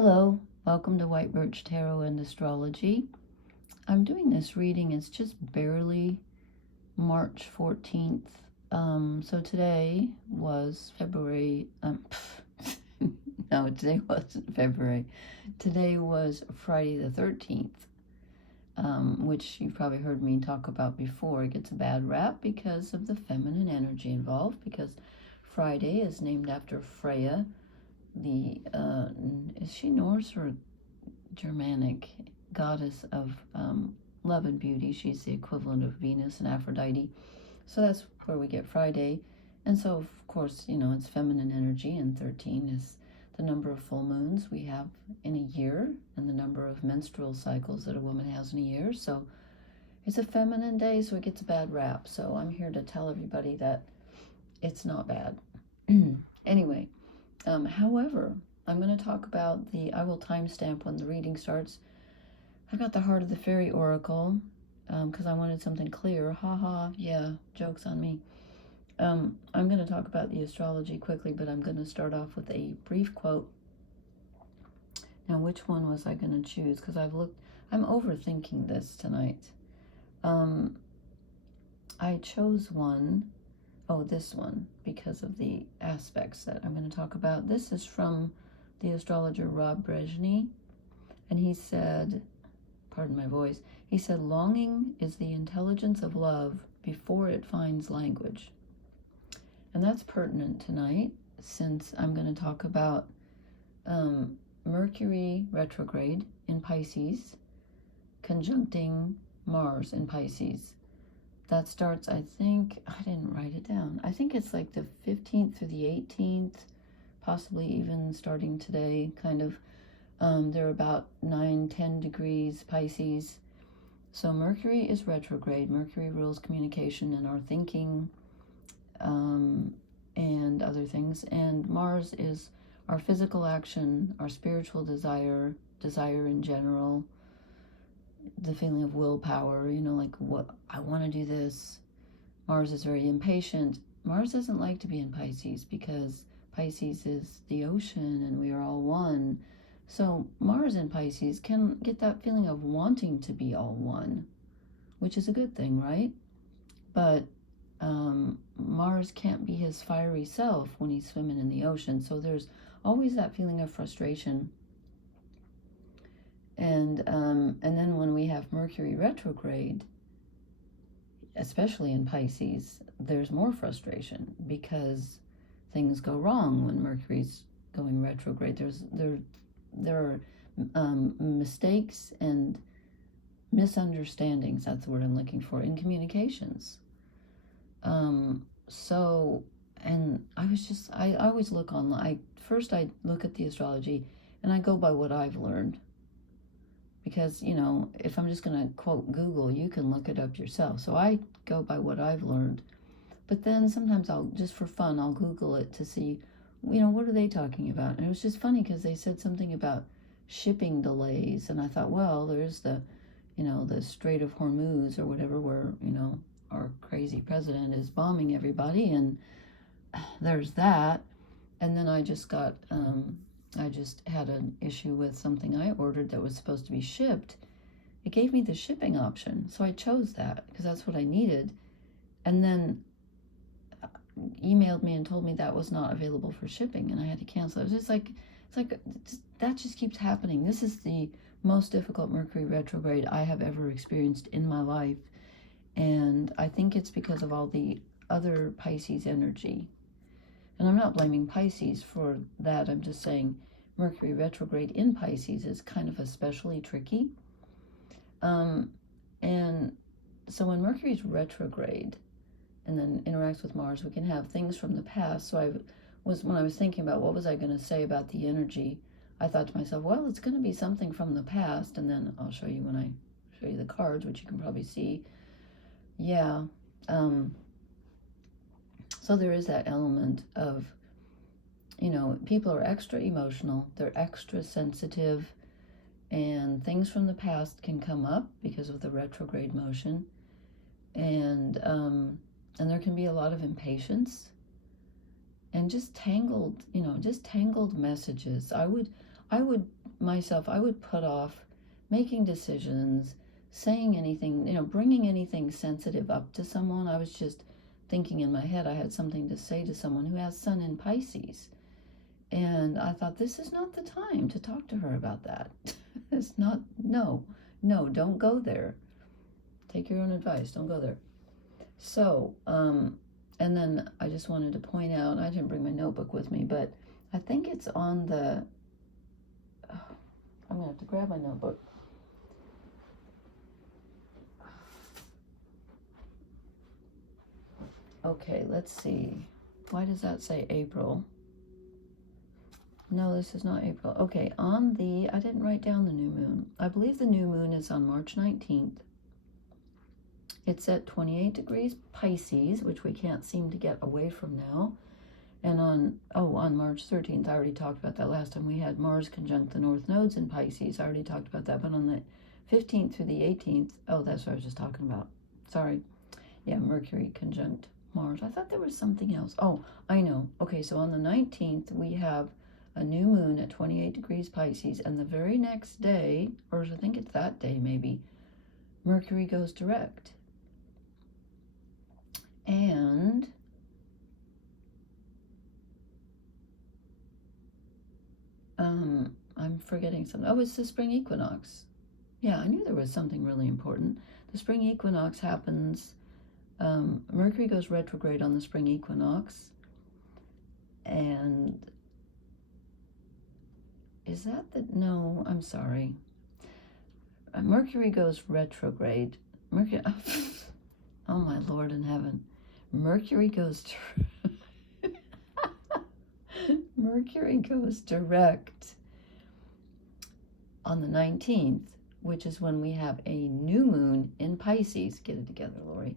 Hello, welcome to White Birch Tarot and Astrology. I'm doing this reading, it's just barely March 14th. So today was February, no, today wasn't February. Today was Friday the 13th, which you've probably heard me talk about before. It gets a bad rap because of the feminine energy involved, because Friday is named after Freya, is she Norse or Germanic goddess of love and beauty? She's the equivalent of Venus and Aphrodite. So that's where we get Friday. And so, of course, it's feminine energy, and 13 is the number of full moons we have in a year and the number of menstrual cycles that a woman has in a year. So it's a feminine day, so it gets a bad rap. So I'm here to tell everybody that it's not bad. Anyway, however, I'm going to talk about I will timestamp when the reading starts. I got the Heart of the Fairy Oracle because I wanted something clear. Yeah, joke's on me. I'm going to talk about the astrology quickly, but I'm going to start off with a brief quote. Now, which one was I going to choose? Because I'm overthinking this tonight. I chose one. Oh, this one, because of the aspects that I'm going to talk about. This is from the astrologer Rob Brezhny, and he said, pardon my voice, he said, longing is the intelligence of love before it finds language. And that's pertinent tonight, since I'm going to talk about Mercury retrograde in Pisces, conjuncting Mars in Pisces. That starts, I think, I didn't write it down. I think it's like the 15th through the 18th, possibly even starting today, kind of. They're about 9-10 degrees Pisces. So Mercury is retrograde. Mercury rules communication and our thinking and other things. And Mars is our physical action, our spiritual desire in general, the feeling of willpower, like what I want to do this. Mars is very impatient. Mars doesn't like to be in Pisces because Pisces is the ocean and we are all one. So Mars in Pisces can get that feeling of wanting to be all one, which is a good thing, right? But Mars can't be his fiery self when he's swimming in the ocean. So there's always that feeling of frustration. And then when we have Mercury retrograde, especially in Pisces, there's more frustration because things go wrong when Mercury's going retrograde. There are mistakes and misunderstandings. That's the word I'm looking for in communications. And I always look online. First I look at the astrology and I go by what I've learned. Because, if I'm just going to quote Google, you can look it up yourself. So I go by what I've learned. But then sometimes just for fun, I'll Google it to see, what are they talking about? And it was just funny because they said something about shipping delays. And I thought, well, there's the Strait of Hormuz or whatever, where, our crazy president is bombing everybody. And there's that. And then I just had an issue with something I ordered that was supposed to be shipped. It gave me the shipping option, so I chose that because that's what I needed. And then emailed me and told me that was not available for shipping, and I had to cancel. It was just that just keeps happening. This is the most difficult Mercury retrograde I have ever experienced in my life, and I think it's because of all the other Pisces energy. And I'm not blaming Pisces for that. I'm just saying Mercury retrograde in Pisces is kind of especially tricky. And so when Mercury's retrograde and then interacts with Mars, we can have things from the past. So when I was thinking about what was I going to say about the energy, I thought to myself, well, it's going to be something from the past. And then I'll show you when I show you the cards, which you can probably see. Yeah. So there is that element of, people are extra emotional, they're extra sensitive, and things from the past can come up because of the retrograde motion. And there can be a lot of impatience and just tangled messages. I would myself, I would put off making decisions, saying anything, bringing anything sensitive up to someone. I was just thinking in my head I had something to say to someone who has Sun in Pisces. And I thought, this is not the time to talk to her about that. It's not, no, don't go there. Take your own advice, don't go there. So, and then I just wanted to point out, I didn't bring my notebook with me, but I think it's on the, I'm going to have to grab my notebook. Okay, let's see. Why does that say April? No, this is not April. Okay, I didn't write down the new moon. I believe the new moon is on March 19th. It's at 28 degrees Pisces, which we can't seem to get away from now. And on March 13th, I already talked about that last time. We had Mars conjunct the North Nodes in Pisces. I already talked about that. But on the 15th through the 18th, that's what I was just talking about. Sorry. Yeah, Mercury conjunct Mars. I thought there was something else. Oh, I know. Okay, so on the 19th, we have a new moon at 28 degrees Pisces. And the very next day, or I think it's that day maybe, Mercury goes direct. And I'm forgetting something. Oh, it's the spring equinox. Yeah, I knew there was something really important. The spring equinox happens, Mercury goes retrograde on the spring equinox. And is that no, I'm sorry. Mercury goes retrograde. Mercury, oh my Lord in heaven. Mercury goes Mercury goes direct on the 19th, which is when we have a new moon in Pisces. Get it together, Lori.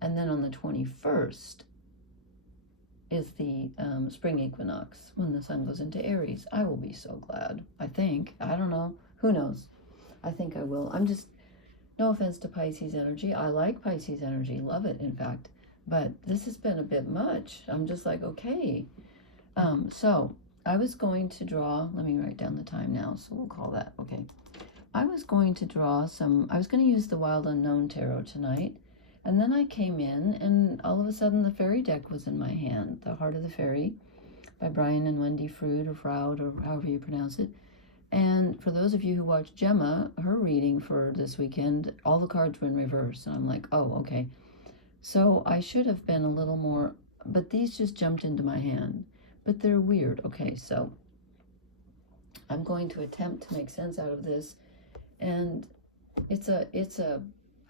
And then on the 21st is the spring equinox, when the sun goes into Aries. I will be so glad. I think. I don't know. Who knows? I think I will. I'm just, no offense to Pisces energy. I like Pisces energy. Love it, in fact. But this has been a bit much. I'm just like, okay. So I was going to draw, let me write down the time now, so we'll call that, okay. I was going to draw I was going to use the Wild Unknown Tarot tonight, and then I came in, and all of a sudden the fairy deck was in my hand, The Heart of the Fairy by Brian and Wendy Froud, or Froud, or however you pronounce it. And for those of you who watched Gemma, her reading for this weekend, all the cards were in reverse, and I'm like, oh, okay. So I should have been a little more, but these just jumped into my hand. But they're weird. Okay, so I'm going to attempt to make sense out of this. And I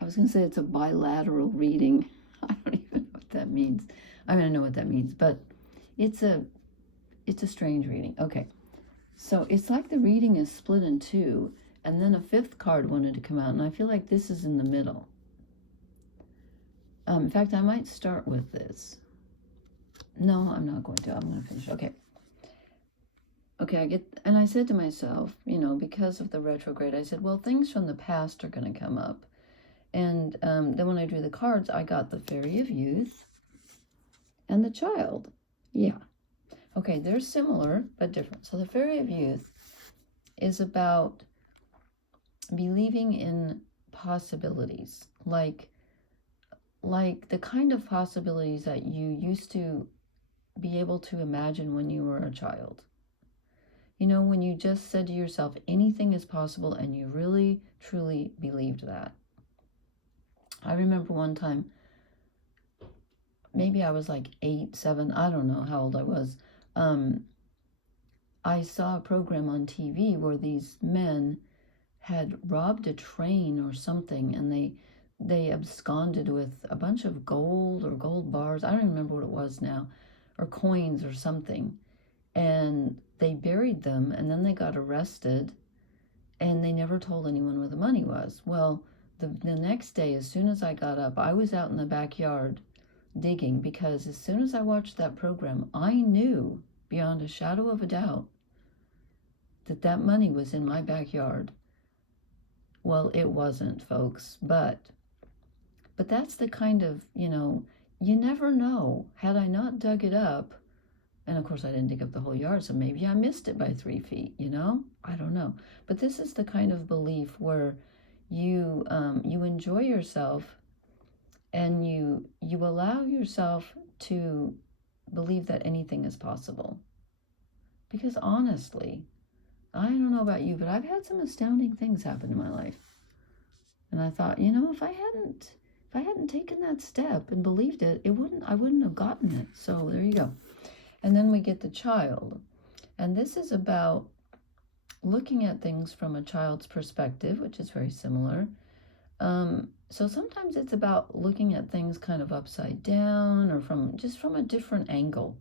was going to say it's a bilateral reading. I don't even know what that means. I mean, I know what that means, but it's a strange reading. Okay, so it's like the reading is split in two, and then a fifth card wanted to come out, and I feel like this is in the middle. In fact, I might start with this. No, I'm not going to. I'm going to finish. Okay. Okay, and I said to myself, because of the retrograde, I said, well, things from the past are going to come up. And then when I drew the cards, I got the Fairy of Youth and the Child. Yeah. Okay, they're similar, but different. So the Fairy of Youth is about believing in possibilities, like the kind of possibilities that you used to be able to imagine when you were a child. When you just said to yourself, anything is possible, and you really, truly believed that. I remember one time, maybe I was like 8, 7, I don't know how old I was. I saw a program on TV where these men had robbed a train or something, and they absconded with a bunch of gold or gold bars. I don't remember what it was now, or coins or something. And they buried them, and then they got arrested, and they never told anyone where the money was. Well, the next day, as soon as I got up, I was out in the backyard digging, because as soon as I watched that program, I knew beyond a shadow of a doubt that money was in my backyard. Well, it wasn't, folks, but that's the kind of, you never know. Had I not dug it up, and of course I didn't dig up the whole yard, so maybe I missed it by 3 feet, I don't know. But this is the kind of belief where you enjoy yourself, and you allow yourself to believe that anything is possible. Because honestly, I don't know about you, but I've had some astounding things happen in my life. And I thought, if I hadn't taken that step and believed it, I wouldn't have gotten it. So there you go. And then we get the child. And this is about looking at things from a child's perspective, which is very similar. So sometimes it's about looking at things kind of upside down, or from a different angle.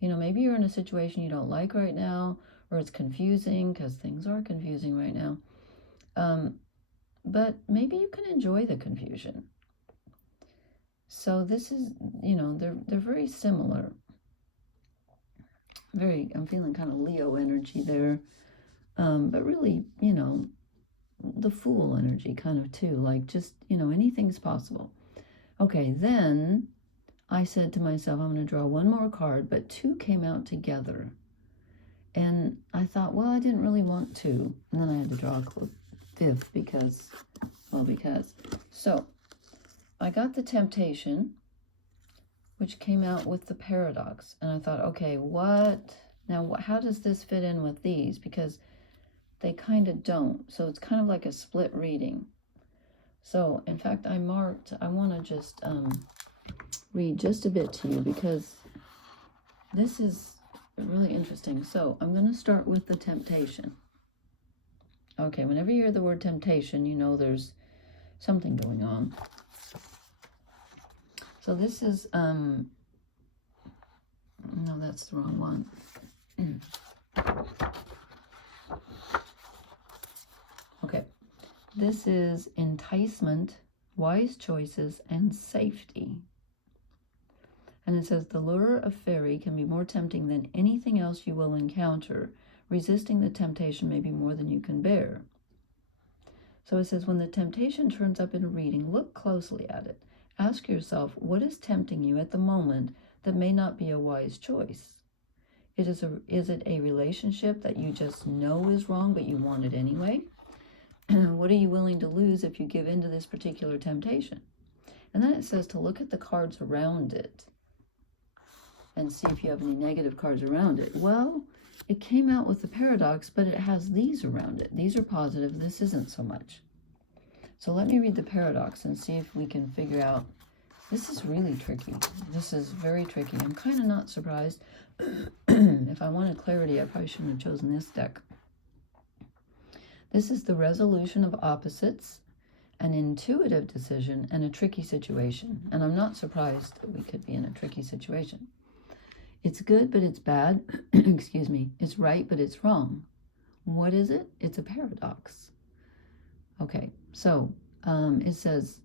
Maybe you're in a situation you don't like right now, or it's confusing, because things are confusing right now. But maybe you can enjoy the confusion. So this is, they're very similar. I'm feeling kind of Leo energy there. But really, the Fool energy kind of too, like just, anything's possible. Okay, then I said to myself, I'm going to draw one more card, but two came out together. And I thought, well, I didn't really want to. And then I had to draw a fifth because. So I got the Temptation, which came out with the Paradox. And I thought, okay, how does this fit in with these? Because they kind of don't. So it's kind of like a split reading. So, in fact, I want to just read just a bit to you, because this is really interesting. So I'm going to start with the Temptation. Okay, whenever you hear the word temptation, there's something going on. So this is, no, that's the wrong one. Okay, this is enticement, wise choices, and safety. And it says, the lure of fairy can be more tempting than anything else you will encounter. Resisting the temptation may be more than you can bear. So it says, when the temptation turns up in a reading, look closely at it. Ask yourself, what is tempting you at the moment that may not be a wise choice? Is it a relationship that you just know is wrong, but you want it anyway? What are you willing to lose if you give in to this particular temptation? And then it says to look at the cards around it and see if you have any negative cards around it. Well, it came out with the Paradox, but it has these around it. These are positive. This isn't so much. So let me read the Paradox and see if we can figure out. This is really tricky. This is very tricky. I'm kind of not surprised. If I wanted clarity, I probably shouldn't have chosen this deck. This is the resolution of opposites, an intuitive decision, and a tricky situation. And I'm not surprised that we could be in a tricky situation. It's good, but it's bad. Excuse me. It's right, but it's wrong. What is it? It's a paradox. Okay, so it says,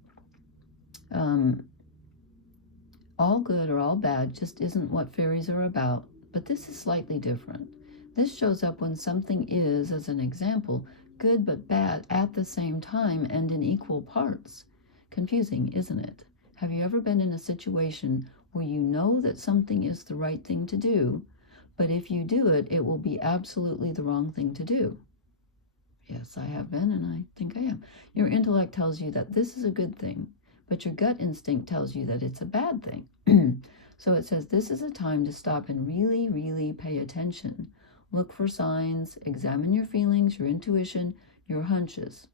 all good or all bad just isn't what fairies are about, but this is slightly different. This shows up when something is, as an example, good but bad at the same time and in equal parts. Confusing, isn't it? Have you ever been in a situation where you know that something is the right thing to do, but if you do it, it will be absolutely the wrong thing to do? Yes, I have been, and I think I am. Your intellect tells you that this is a good thing, but your gut instinct tells you that it's a bad thing. So it says this is a time to stop and really, really pay attention. Look for signs, examine your feelings, your intuition, your hunches.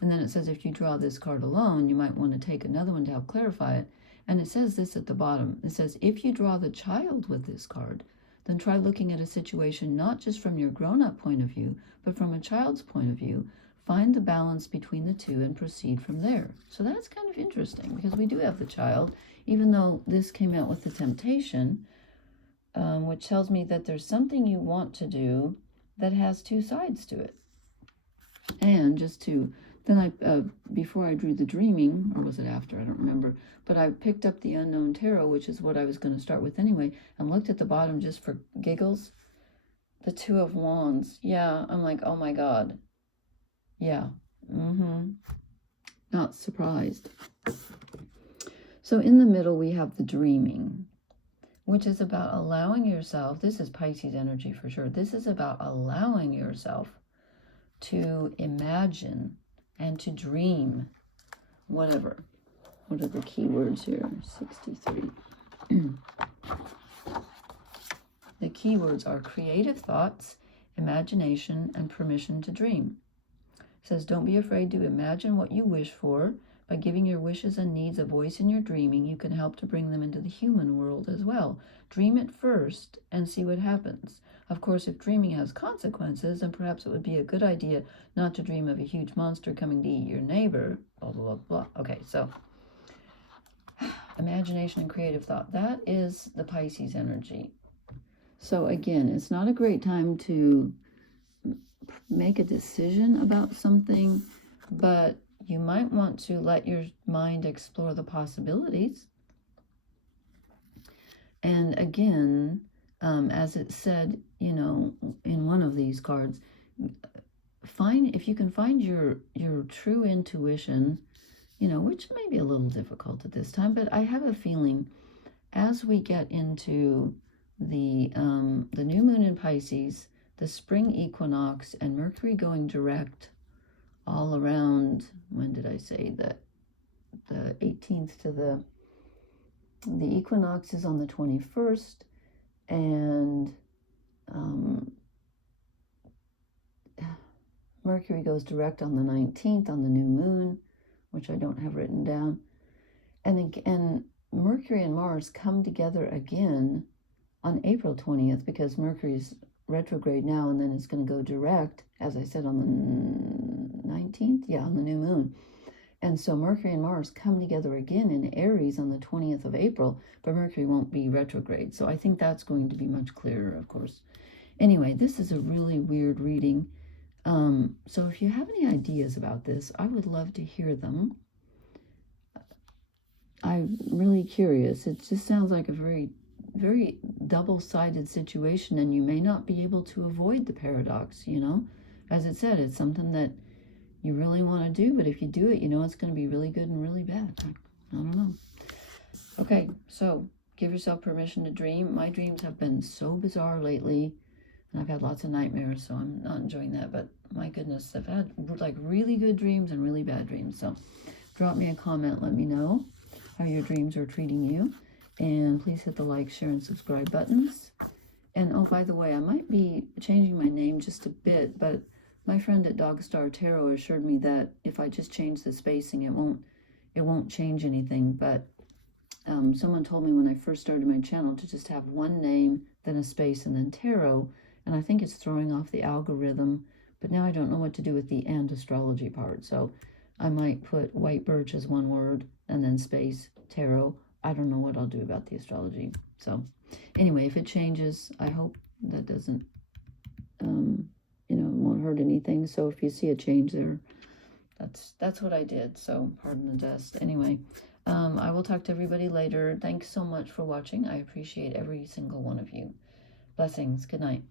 And then it says if you draw this card alone, you might want to take another one to help clarify it. And it says this at the bottom. It says, if you draw the child with this card, then try looking at a situation not just from your grown-up point of view, but from a child's point of view. Find the balance between the two and proceed from there. So that's kind of interesting, because we do have the child, even though this came out with the temptation, which tells me that there's something you want to do that has two sides to it. And then before I drew the dreaming, or was it after? I don't remember. But I picked up the Unknown Tarot, which is what I was going to start with anyway, and looked at the bottom just for giggles. The Two of Wands. Yeah, I'm like, oh my God. Yeah. Not surprised. So in the middle, we have the dreaming, which is about allowing yourself. This is Pisces energy for sure. This is about allowing yourself to imagine and to dream, whatever. What are the key words here? 63. The key words are creative thoughts, imagination, and permission to dream. It says, don't be afraid to imagine what you wish for. By giving your wishes and needs a voice in your dreaming, you can help to bring them into the human world as well. Dream it first and see what happens. Of course, if dreaming has consequences, then perhaps it would be a good idea not to dream of a huge monster coming to eat your neighbor, blah, blah, blah, blah. Okay, so imagination and creative thought. That is the Pisces energy. So again, it's not a great time to make a decision about something, but you might want to let your mind explore the possibilities. And again, as it said, you know, in one of these cards, if you can find your true intuition, you know, which may be a little difficult at this time, but I have a feeling as we get into the new moon in Pisces, the spring equinox, and Mercury going direct all around, when did I say that? The 18th to the equinox is on the 21st, and Mercury goes direct on the 19th on the new moon, which I don't have written down. And Mercury and Mars come together again on April 20th, because Mercury's retrograde now, and then it's going to go direct, as I said, on the 19th, yeah, on the new moon. And so Mercury and Mars come together again in Aries on the 20th of April, but Mercury won't be retrograde. So I think that's going to be much clearer, of course. Anyway, this is a really weird reading. So if you have any ideas about this, I would love to hear them. I'm really curious. It just sounds like a very, very double-sided situation, and you may not be able to avoid the paradox, you know. As it said, it's something that you really want to do, but if you do it, you know it's going to be really good and really bad. I don't know. Okay, so give yourself permission to dream. My dreams have been so bizarre lately, and I've had lots of nightmares, so I'm not enjoying that, but my goodness, I've had like really good dreams and really bad dreams. So drop me a comment, let me know how your dreams are treating you, and please hit the like, share, and subscribe buttons. And oh, by the way, I might be changing my name just a bit, but my friend at Dogstar Tarot assured me that if I just change the spacing, it won't change anything. But someone told me when I first started my channel to just have one name, then a space, and then tarot, and I think it's throwing off the algorithm. But now I don't know what to do with the and astrology part, so I might put white birch as one word and then space tarot. I don't know what I'll do about the astrology. So anyway, if it changes, I hope that doesn't you know, won't hurt anything. So if you see a change there, that's what I did. So pardon the dust. Anyway, I will talk to everybody later. Thanks so much for watching. I appreciate every single one of you. Blessings. Good night.